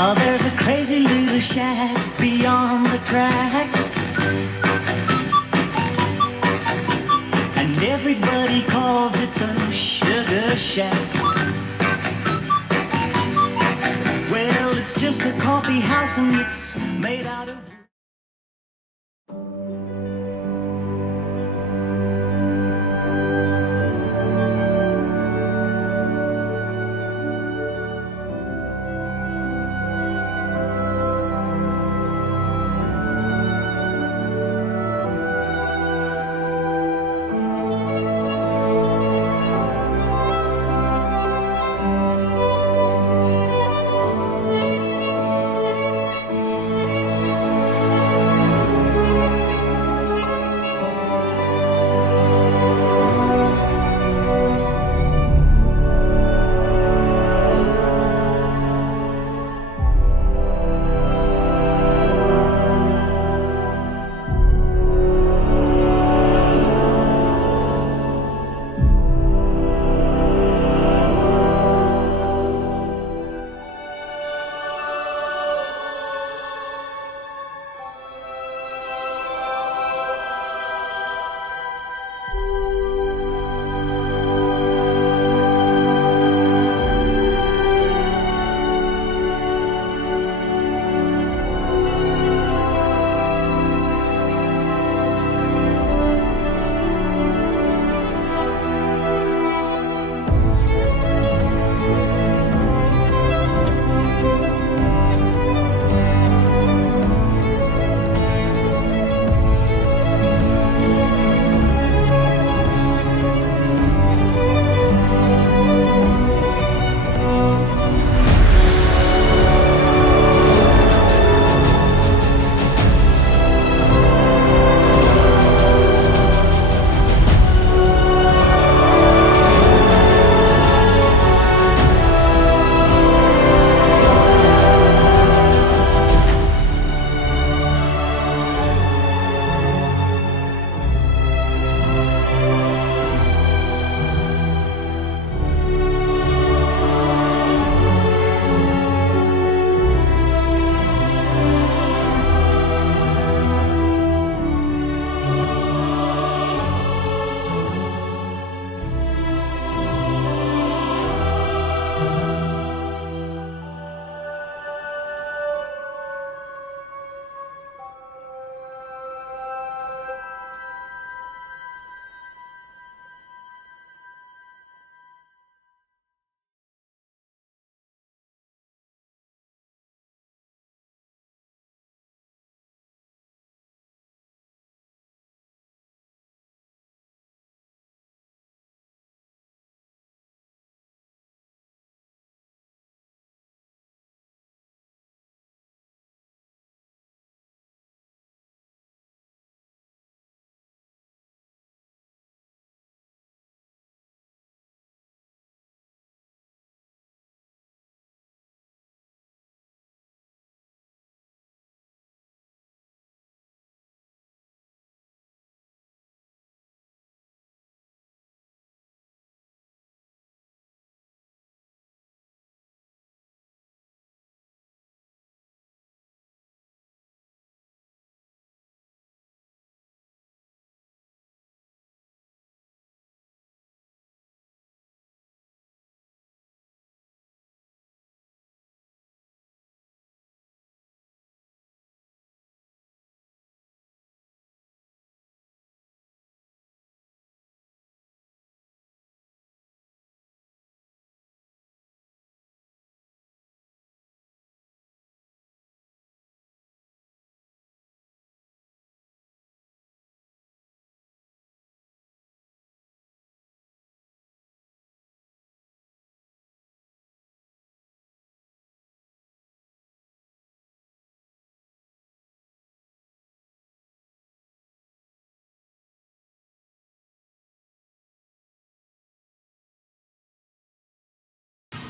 Oh, there's a crazy little shack beyond the tracks, and everybody calls it the Sugar Shack. Well, it's just a coffee house and it's made out of...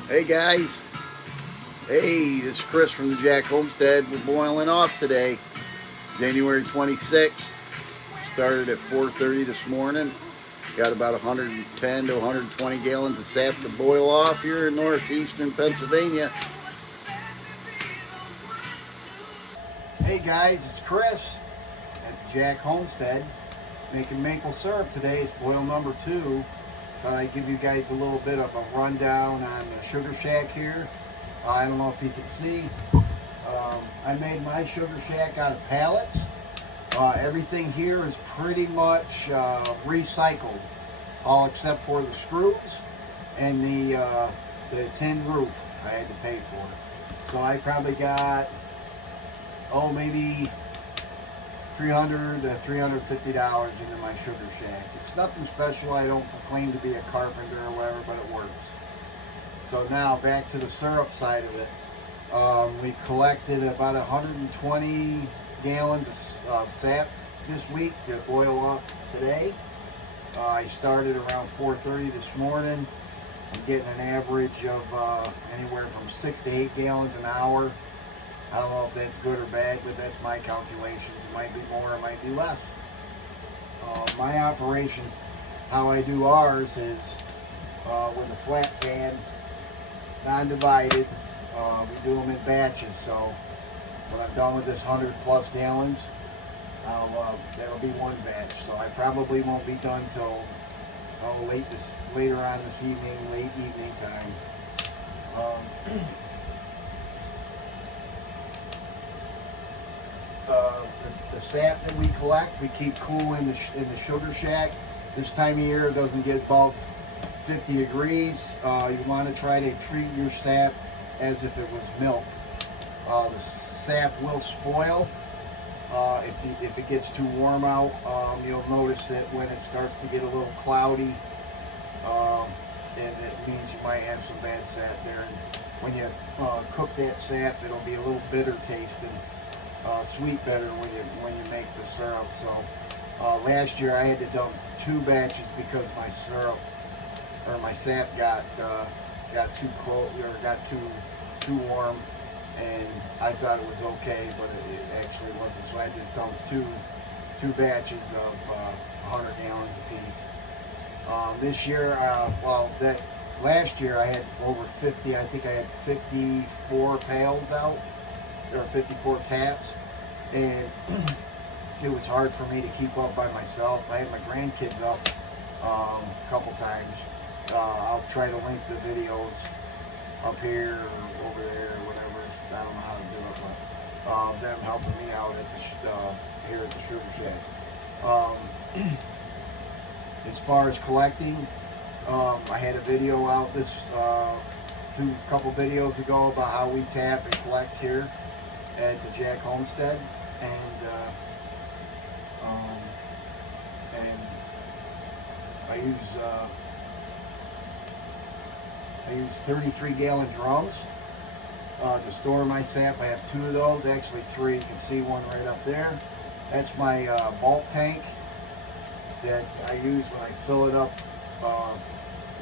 Hey guys, hey, this is Chris from the Jack Homestead. We're boiling off today, January 26th. Started at 4:30 this morning. Got about 110 to 120 gallons of sap to boil off here in northeastern Pennsylvania. Hey guys, it's Chris at Jack Homestead making maple syrup. Today is boil number 2. Thought I'd give you guys a little bit of a rundown on the sugar shack here. I don't know if you can see. I made my sugar shack out of pallets. Everything here is pretty much recycled, all except for the screws and the tin roof I had to pay for. So I probably got, maybe $300 to $350 into my sugar shack. It's nothing special. I don't claim to be a carpenter or whatever, but it works. So now back to the syrup side of it. We collected about 120 gallons of sap this week to boil up today. I started around 4:30 this morning. I'm getting an average of anywhere from 6 to 8 gallons an hour. I don't know if that's good or bad, but that's my calculations. It might be more, it might be less. My operation, how I do ours is with a flat pan, non-divided. We do them in batches. So when I'm done with this 100 plus gallons, that'll be one batch. So I probably won't be done till later on this evening, late evening time. The sap that we collect, we keep cool in the sugar shack. This time of year, it doesn't get above 50 degrees. You want to try to treat your sap as if it was milk. The sap will spoil if it gets too warm out. You'll notice that when it starts to get a little cloudy, and it means you might have some bad sap there. And when you cook that sap, it'll be a little bitter tasting. Sweet better when you make the syrup. So last year I had to dump 2 batches because my syrup or my sap got too cold or got too warm, and I thought it was okay, but it actually wasn't. So I had to dump two batches of 100 gallons apiece. This year, last year I had over 50. I think I had 54 pails out, or 54 taps, and it was hard for me to keep up by myself. I had my grandkids up a couple times. I'll try to link the videos up here or over there or whatever. I don't know how to do it, but them helping me out at here at the sugar shack. As far as collecting, I had a video out a couple videos ago about how we tap and collect here at the Jack Homestead, and I use 33 gallon drums to store my sap. I have 2 of those, actually 3. You can see one right up there. That's my bulk tank that I use when I fill it up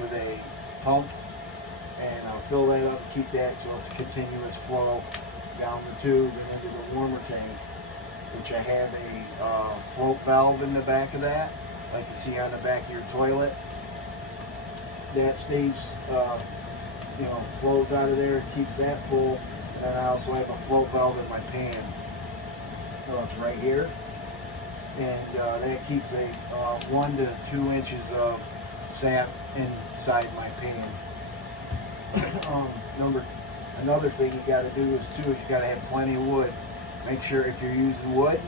with a pump, and I'll fill that up and keep that so it's a continuous flow down the tube and into the warmer tank, which I have a float valve in the back of that, like you see on the back of your toilet. That stays, flows out of there, keeps that full. And then I also have a float valve in my pan. So it's right here. And that keeps a 1 to 2 inches of sap inside my pan. Another thing you got to do is you got to have plenty of wood. Make sure if you're using wood,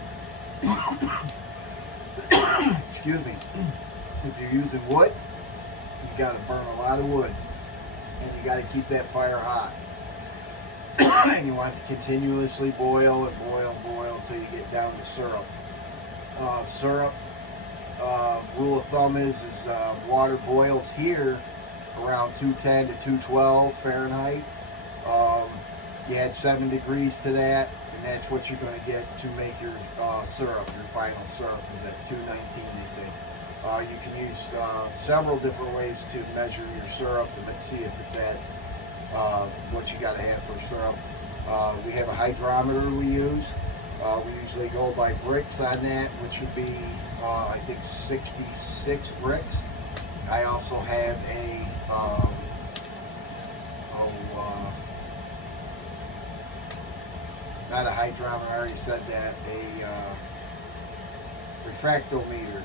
excuse me, if you're using wood, you got to burn a lot of wood, and you got to keep that fire hot. And you want to continuously boil and boil until you get down to syrup. Rule of thumb is water boils here around 210 to 212 Fahrenheit. You add 7 degrees to that, and that's what you're going to get to make your syrup. Your final syrup is at 219, they say. You can use several different ways to measure your syrup and see if it's at what you got to have for syrup. We have a hydrometer we use. We usually go by bricks on that, which would be, I think, 66 bricks. I also have a not a hydrometer, I already said that, a refractometer.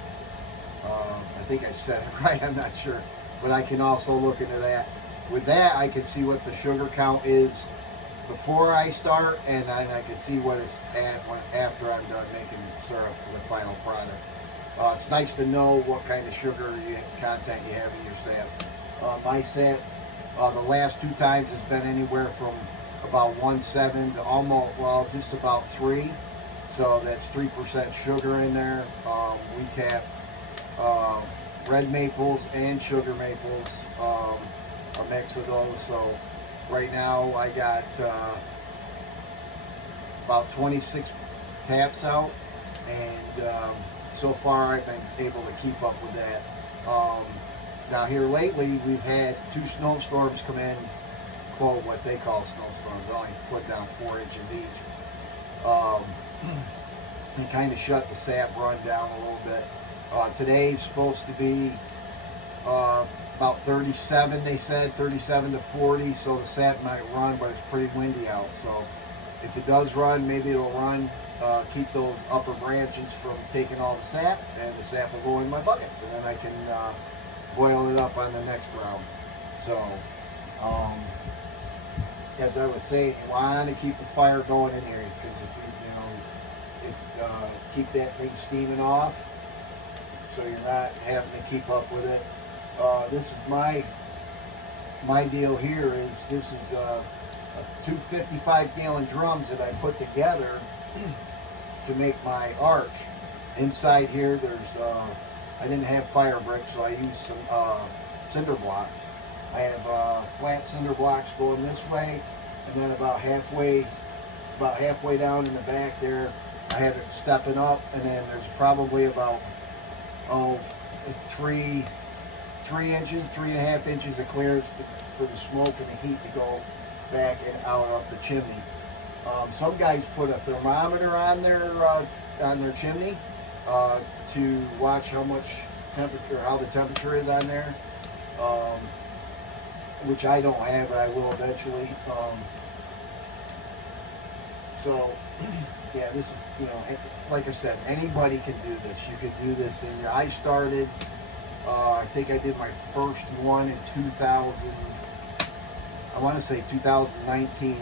I think I said it right, I'm not sure. But I can also look into that. With that, I can see what the sugar count is before I start, and then I can see what it's at after I'm done making syrup for the final product. It's nice to know what kind of sugar content you have in your sap. My sap, the last 2 times has been anywhere from about 1.7 to almost, well, just about 3. So that's 3% sugar in there. We tap red maples and sugar maples, a mix of those. So right now I got about 26 taps out, and so far I've been able to keep up with that. Now here lately we've had 2 snowstorms come in, quote, what they call snowstorms, only put down 4 inches each. They kind of shut the sap run down a little bit. Today's supposed to be about 37, they said, 37 to 40, so the sap might run, but it's pretty windy out. So if it does run, maybe it'll run, keep those upper branches from taking all the sap, and the sap will go in my buckets, and then I can boil it up on the next round. So, as I was saying, you want to keep the fire going in here, because if keep that thing steaming off, so you're not having to keep up with it. This is my deal here. This is 2 55-gallon drums that I put together to make my arch. Inside here, there's I didn't have fire bricks, so I used some cinder blocks. I have flat cinder blocks going this way, and then about halfway down in the back there, I have it stepping up, and then there's probably about 3 inches, 3.5 inches of clearance for the smoke and the heat to go back and out up the chimney. Some guys put a thermometer on their chimney to watch how the temperature is on there, which I don't have, but I will eventually. So yeah, this is, like I said, anybody can do this. You could do this in your, I started, I think I did my first one in 2000, I want to say 2019.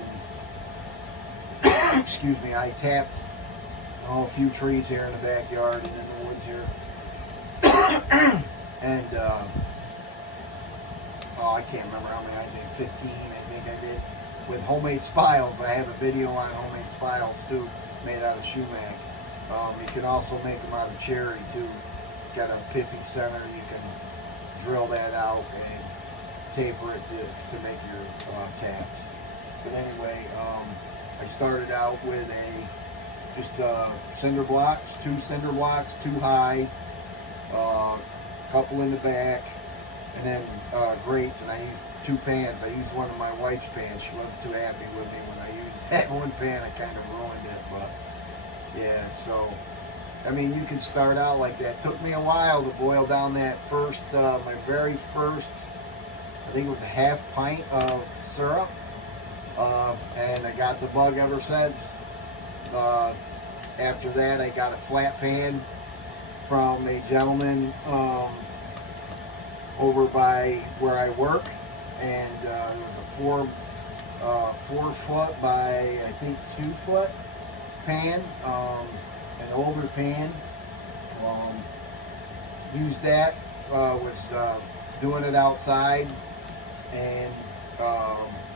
Excuse me, I tapped a few trees here in the backyard and in the woods here. And, I can't remember how many I did, 15 I think I did. With homemade spiles, I have a video on homemade spiles too, made out of sumac. You can also make them out of cherry too. It's got a pippy center. You can drill that out and taper it to make your taps. But anyway, I started out with just cinder blocks, 2 cinder blocks, 2 high, couple in the back, and then grates. And I used 2 pans. I used one of my wife's pans. She wasn't too happy with me when I used that one pan. I kind of ruined it, but yeah. So I mean, you can start out like that. It took me a while to boil down that first, my very first, I think it was a half pint of syrup, and I got the bug ever since. After that, I got a flat pan from a gentleman over by where I work, and it was a 4 foot by I think 2 foot pan, an older pan. Used that, was doing it outside, and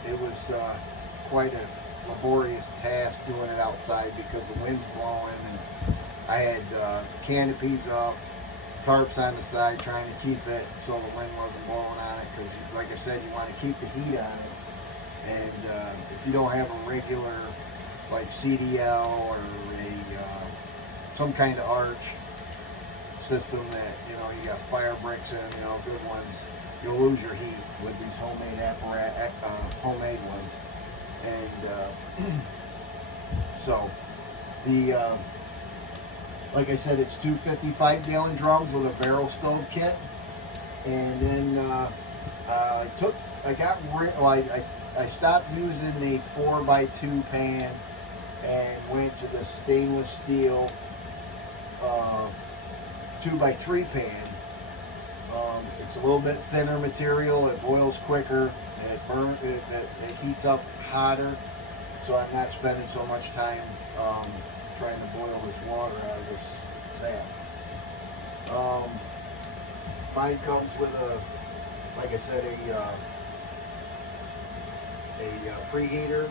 it was quite a laborious task doing it outside because the wind's blowing, and I had canopies up, tarps on the side trying to keep it so the wind wasn't blowing on it, because like I said, you want to keep the heat on it. And if you don't have a regular like CDL or some kind of arch system that you got fire bricks in, good ones, you'll lose your heat with these homemade ones. And so the like I said, it's 2 55-gallon drums with a barrel stove kit. And then I stopped using the 4x2 pan, and went to the stainless steel 2x3 pan. It's a little bit thinner material. It boils quicker. It heats up hotter. So I'm not spending so much time trying to boil this water out of this sap. Mine comes with like I said, a preheater,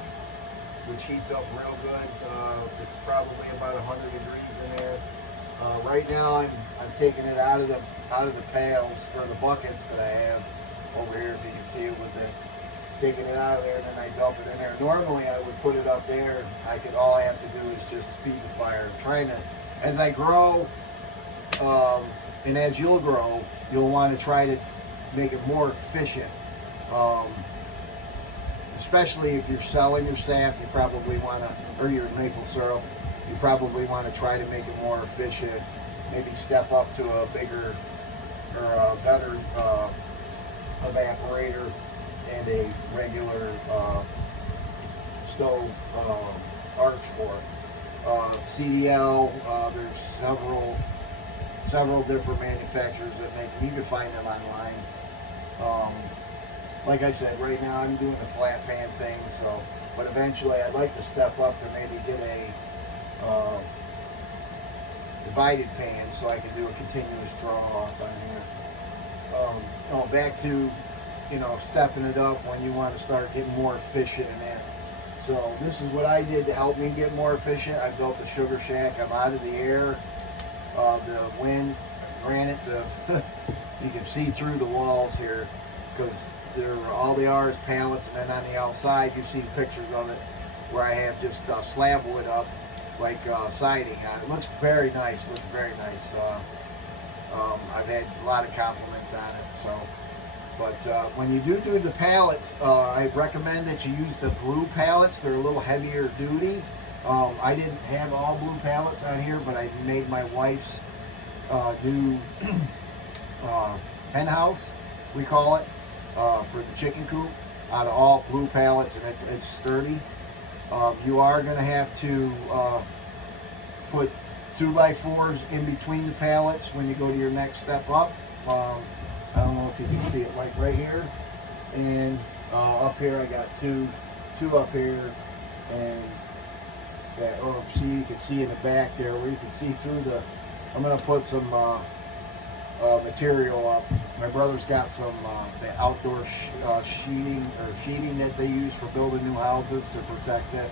which heats up real good. It's probably about 100 degrees in there. Right now, I'm taking it out of the pails or the buckets that I have over here. If you can see it with the taking it out of there, and then I dump it in there. Normally, I would put it up there. All I have to do is just feed the fire. I'm trying to, as I grow, and as you'll grow, you'll want to try to make it more efficient. Especially if you're selling your sap, you probably want to, or your maple syrup, you probably want to try to make it more efficient. Maybe step up to a bigger or a better evaporator and a regular stove arch for it. CDL, there's several different manufacturers that make them. You can find them online. Like I said, right now I'm doing a flat pan thing, so, but eventually I'd like to step up to maybe get a divided pan so I can do a continuous draw off on here. Back to, stepping it up when you want to start getting more efficient in it. So this is what I did to help me get more efficient. I built the sugar shack. I'm out of the air, the wind, granite, you can see through the walls here because all they are is pallets, and then on the outside you see pictures of it where I have just slab wood up like siding on it. Looks very nice. I've had a lot of compliments on it. So, but when you do the pallets, I recommend that you use the blue pallets. They're a little heavier duty. I didn't have all blue pallets on here, but I made my wife's new hen house, we call it, for the chicken coop, out of all blue pallets, and it's sturdy. You are going to have to put 2x4s in between the pallets when you go to your next step up. I don't know if you can see it, like right here, and up here I got two up here, and that, you can see in the back there where you can see through the. I'm going to put some material up. My brother's got some the outdoor sheeting that they use for building new houses to protect it.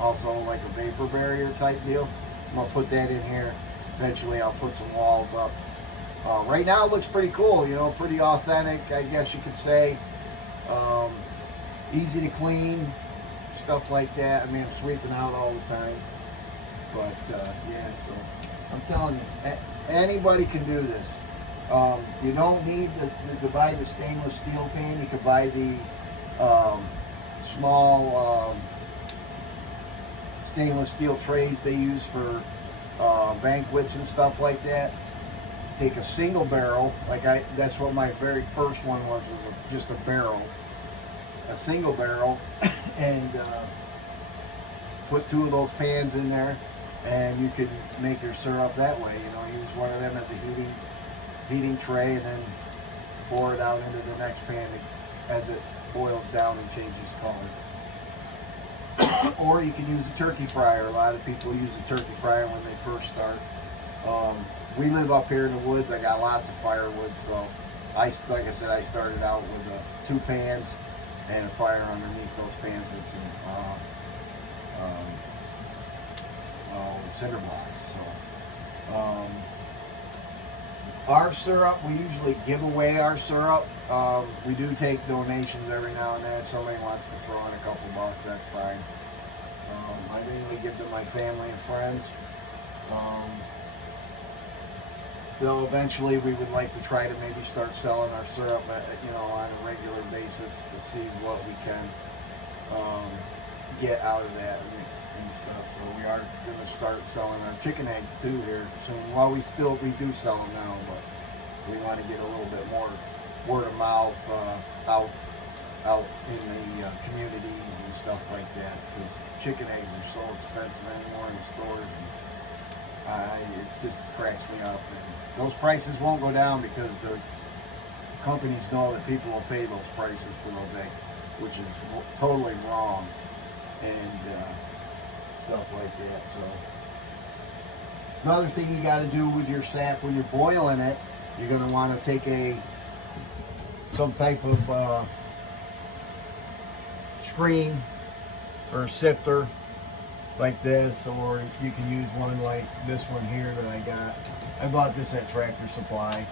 Also like a vapor barrier type deal. I'm gonna put that in here. Eventually I'll put some walls up. Right now it looks pretty cool, pretty authentic, I guess you could say. Easy to clean, stuff like that. I mean, I'm sweeping out all the time. But yeah, so I'm telling you, anybody can do this. You don't need to buy the stainless steel pan. You can buy the small stainless steel trays they use for banquets and stuff like that. Take a single barrel, that's what my very first one was just a barrel. A single barrel, and put 2 of those pans in there, and you could make your syrup that way. Use one of them as a heating tray, and then pour it out into the next pan as it boils down and changes color. Or you can use a turkey fryer. A lot of people use a turkey fryer when they first start. We live up here in the woods. I got lots of firewood, so like I said, I started out with 2 pans and a fire underneath those pans with some cinder blocks. So our syrup, we usually give away our syrup. We do take donations every now and then. If somebody wants to throw in a couple bucks, that's fine. I mainly give to my family and friends. Though eventually we would like to try to maybe start selling our syrup on a regular basis to see what we can get out of that and stuff. So we are going to start selling our chicken eggs too here soon. Well, we do sell them now, but we want to get a little bit more word of mouth out out in the communities and stuff like that, because chicken eggs are so expensive anymore in the stores. And it just cracks me up. And those prices won't go down because the companies know that people will pay those prices for those eggs, which is totally wrong, and stuff like that. So another thing you got to do with your sap when you're boiling it, you're going to want to take some type of screen or a sifter like this, or you can use one like this one here that I got. I bought this at Tractor Supply.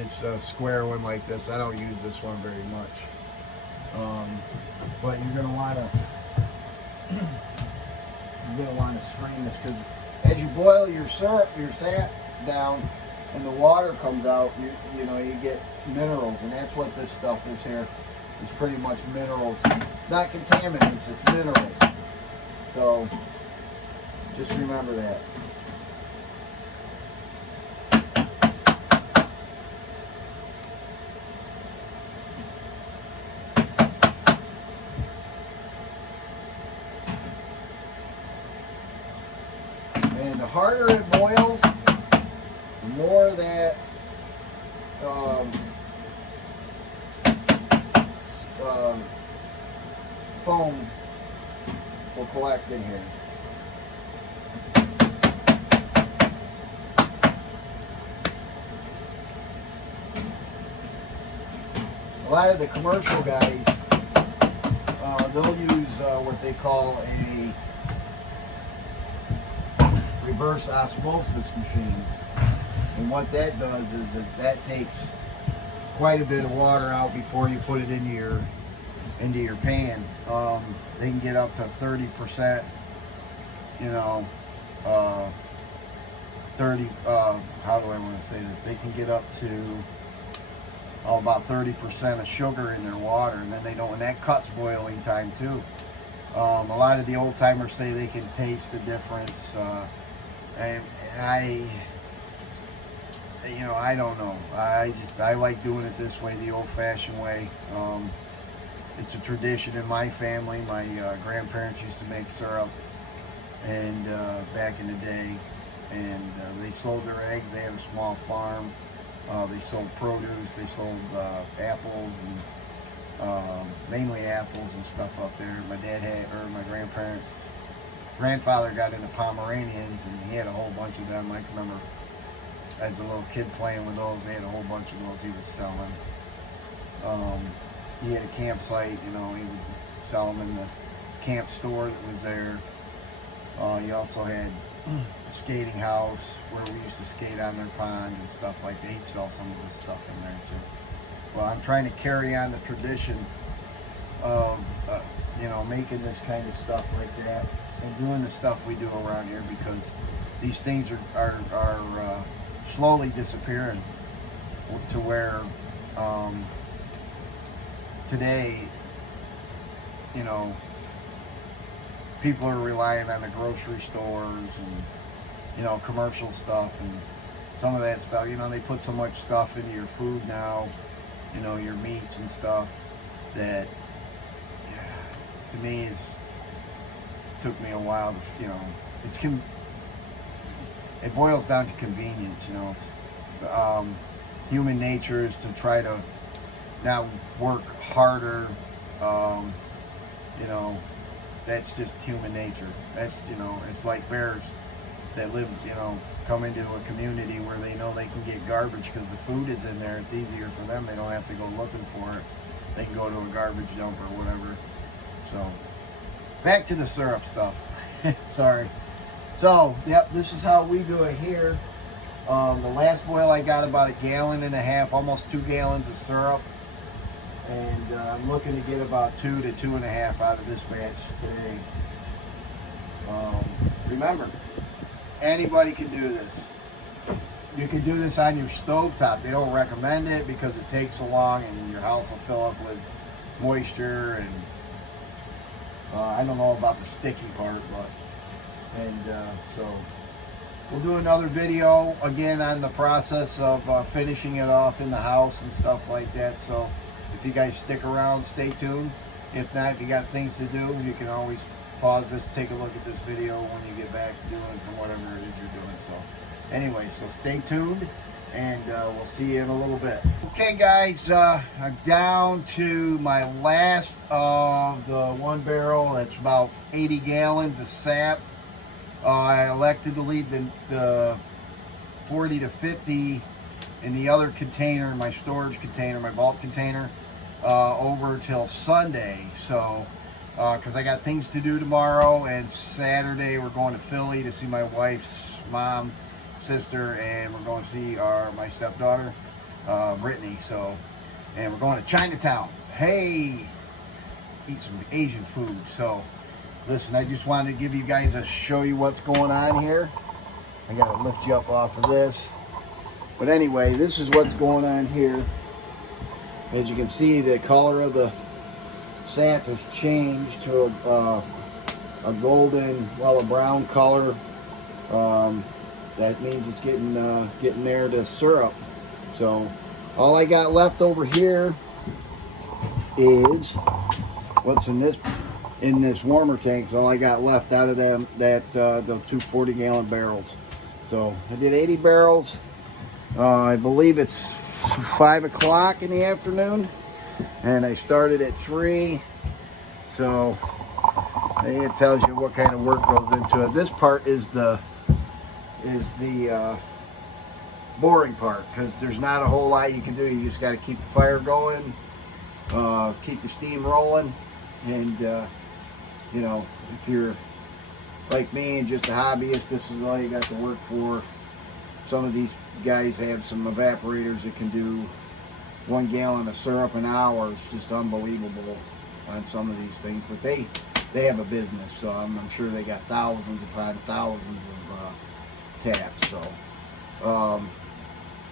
It's a square one like this. I don't use this one very much, but you're gonna want to strain this, because as you boil your syrup, your sap down, and the water comes out, you know you get minerals, and that's what this stuff is here. It's pretty much minerals. It's not contaminants, it's minerals. So just remember that. And the harder it boils, the more that foam will collect in here. A lot of the commercial guys, they'll use what they call a reverse osmosis machine. And what that does is that takes quite a bit of water out before you put it into your pan. They can get up to 30%, you know, how do I want to say this? They can get up to about 30% of sugar in their water, and then and that cuts boiling time too. A lot of the old timers say they can taste the difference, and I don't know. I like doing it this way, the old-fashioned way. It's a tradition in my family. My grandparents used to make syrup, and back in the day, and they sold their eggs. They had a small farm. They sold produce. They sold apples, and mainly apples and stuff up there. My grandfather got into Pomeranians, and he had a whole bunch of them. I can remember as a little kid playing with those. They had a whole bunch of those he was selling. He had a campsite, he would sell them in the camp store that was there. He also had a skating house where we used to skate on their pond and stuff like that. He'd sell some of this stuff in there too. Well, I'm trying to carry on the tradition of, making this kind of stuff like that and doing the stuff we do around here, because these things are slowly disappearing to where today, people are relying on the grocery stores and, commercial stuff and some of that stuff. They put so much stuff into your food now, your meats and stuff, that, to me, it took me a while to, it boils down to convenience, human nature is to try to not work harder, that's just human nature. That's, it's like bears that live, come into a community where they know they can get garbage because the food is in there. It's easier for them. They don't have to go looking for it. They can go to a garbage dump or whatever. So, back to the syrup stuff. Sorry. So, yep, this is how we do it here. The last boil I got about 1.5 gallons, almost 2 gallons of syrup. And I'm looking to get about 2 to 2.5 out of this batch today. Remember, anybody can do this. You can do this on your stovetop. They don't recommend it because it takes so long and your house will fill up with moisture, and I don't know about the sticky part, so we'll do another video again on the process of finishing it off in the house and stuff like that. So if you guys stick around, stay tuned. If not, if you got things to do, you can always pause this, take a look at this video when you get back doing from whatever it is you're doing. So anyway, so stay tuned, and we'll see you in a little bit. Okay guys, I'm down to my last of the 1 barrel. That's about 80 gallons of sap. I elected to leave the 40 to 50 in the other container, my storage container, my vault container, over till Sunday. So because I got things to do tomorrow, and Saturday we're going to Philly to see my wife's mom, sister, and we're going to see my stepdaughter, Brittany. So, and we're going to Chinatown. Hey, eat some Asian food. So listen, I just wanted to give you guys show you what's going on here. I gotta lift you up off of this. But anyway, this is what's going on here. As you can see, the color of the sap has changed to a golden, well, a brown color. That means it's getting there to syrup. So all I got left over here is what's in this warmer tank. So all I got left out of the 2 40-gallon barrels. So I did 80 barrels. I believe it's 5 o'clock in the afternoon, and I started at 3. So it tells you what kind of work goes into it. This part is the boring part, because there's not a whole lot you can do. You just got to keep the fire going, keep the steam rolling, and you know, if you're like me and just a hobbyist, this is all you got to work for. Some of these guys have some evaporators that can do 1 gallon of syrup an hour. It's just unbelievable on some of these things, but they have a business, so I'm sure they got thousands upon thousands of taps. So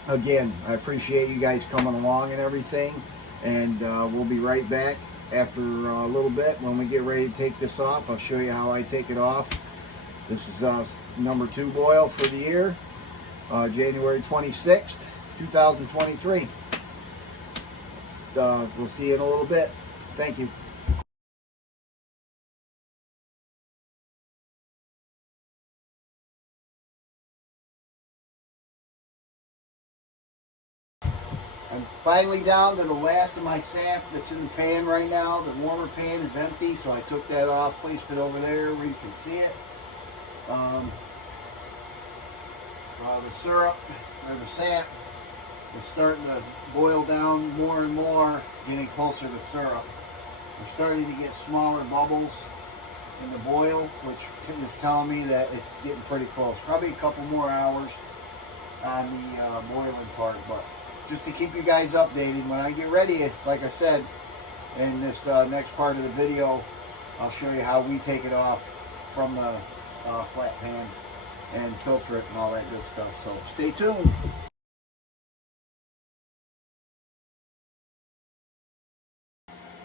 again, I appreciate you guys coming along and everything, and we'll be right back after a little bit. When we get ready to take this off, I'll show you how I take it off. This is number 2 boil for the year, January 26th, 2023. We'll see you in a little bit. Thank you. I'm finally down to the last of my sap that's in the pan right now. The warmer pan is empty, so I took that off, placed it over there where you can see it. The syrup, or the sap, is starting to boil down more and more, getting closer to syrup. We're starting to get smaller bubbles in the boil, which is telling me that it's getting pretty close. Probably a couple more hours on the boiling part, but just to keep you guys updated, when I get ready, like I said, in this next part of the video, I'll show you how we take it off from the flat pan and filter it and all that good stuff. So stay tuned.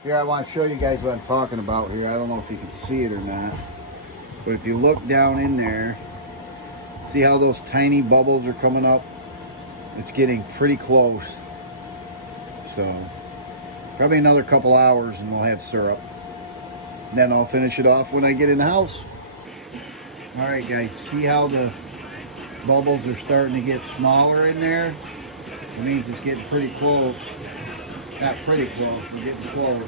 Here, I want to show you guys what I'm talking about here. I don't know if you can see it or not, but if you look down in there, see how those tiny bubbles are coming up? It's getting pretty close. So probably another couple hours and we'll have syrup. Then I'll finish it off when I get in the house. All right guys, see how the bubbles are starting to get smaller in there? It means it's getting pretty close. Not pretty close, we're getting close.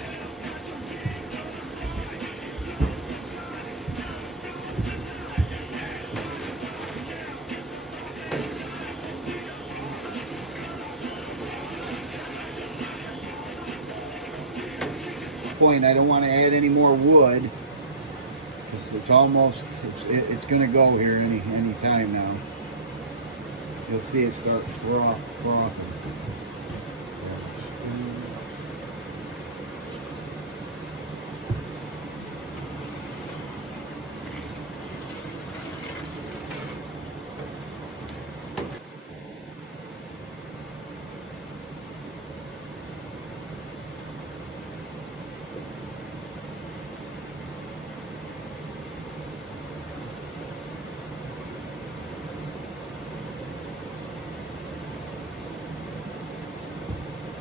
Point, I don't want to add any more wood. It's almost, it's going to go here any time now. You'll see it start to frothing.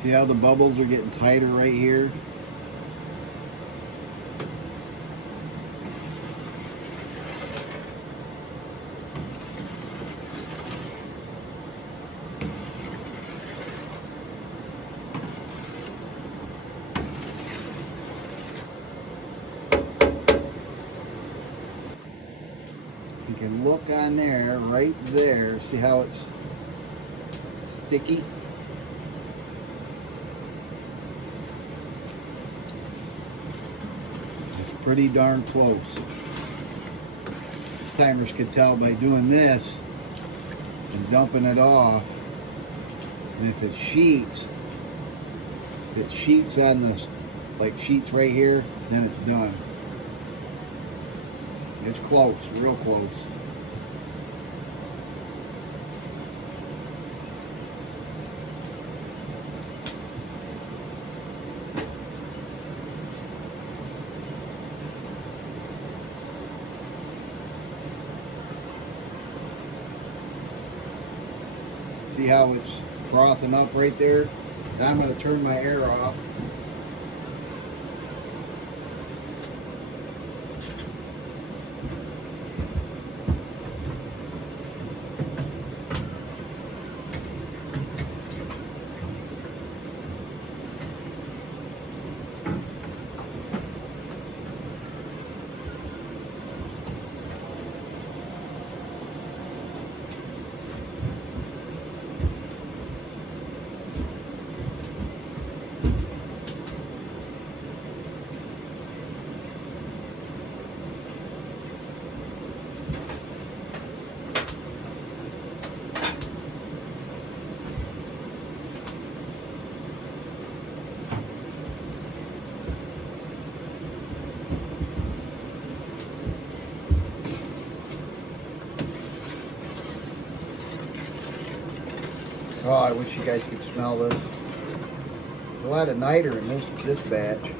See how the bubbles are getting tighter right here? You can look on there, right there, see how it's sticky? It's pretty darn close. Timers could tell by doing this and dumping it off. And if it sheets on this, like sheets right here, then it's done. It's close, real close. See how it's frothing up right there? Now I'm going to turn my air off. Oh, I wish you guys could smell this. There's a lot of niter in this batch.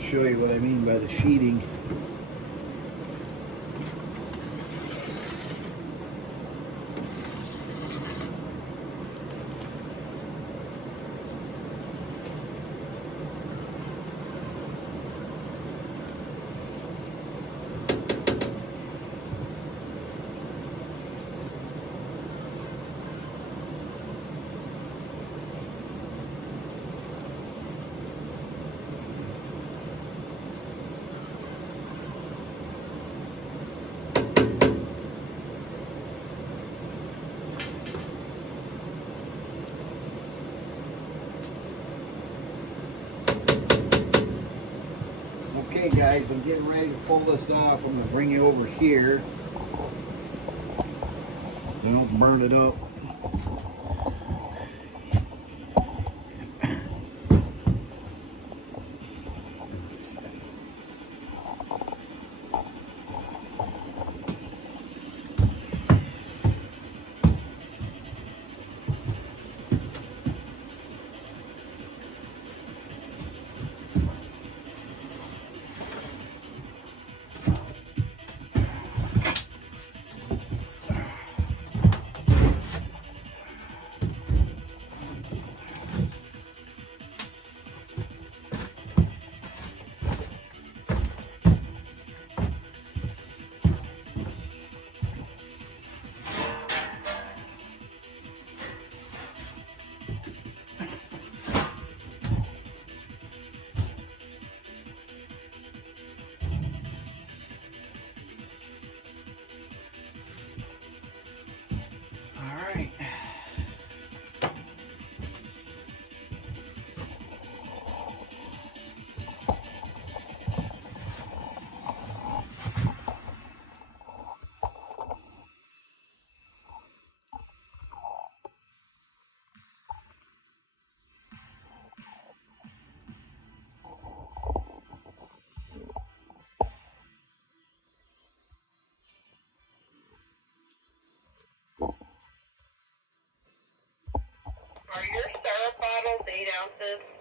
Show you what I mean by the sheeting. Okay guys, I'm getting ready to pull this off. I'm going to bring you over here. Don't burn it up. 8 ounces.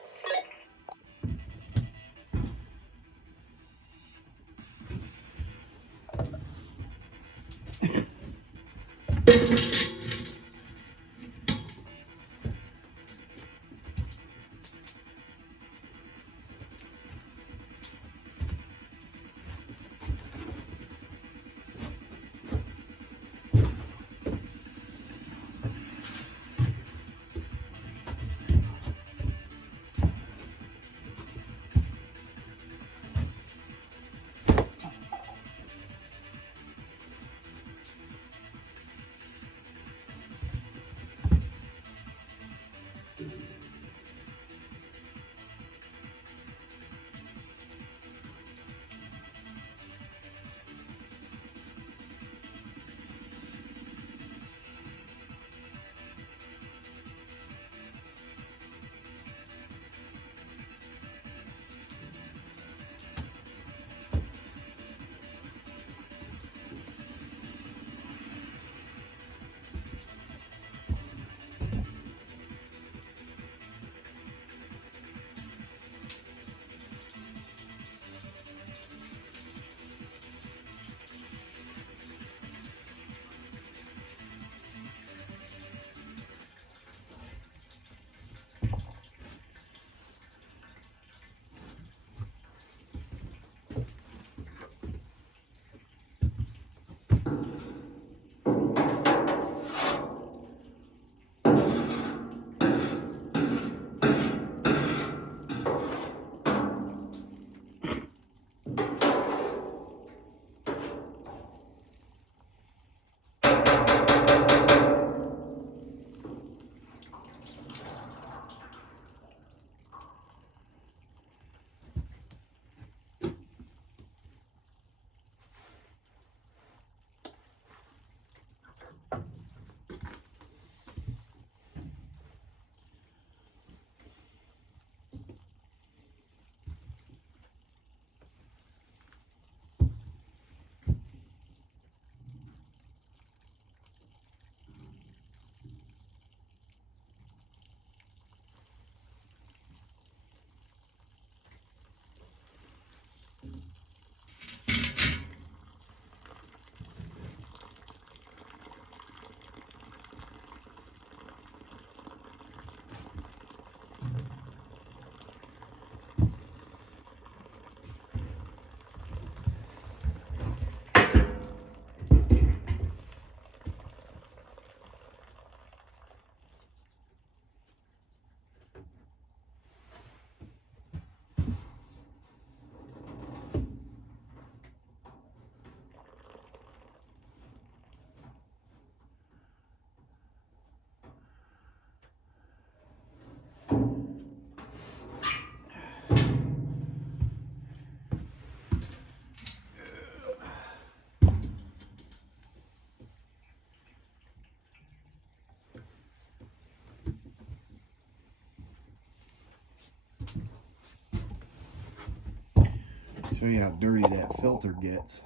Show you how dirty that filter gets.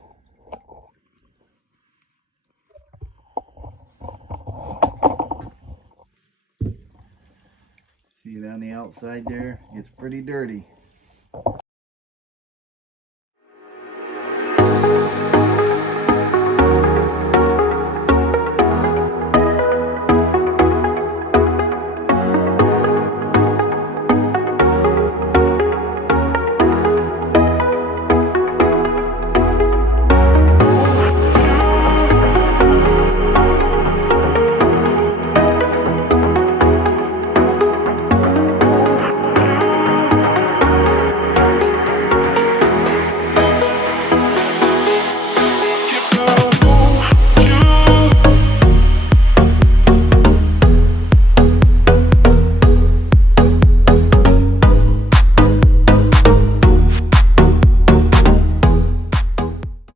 See it on the outside there? It's pretty dirty.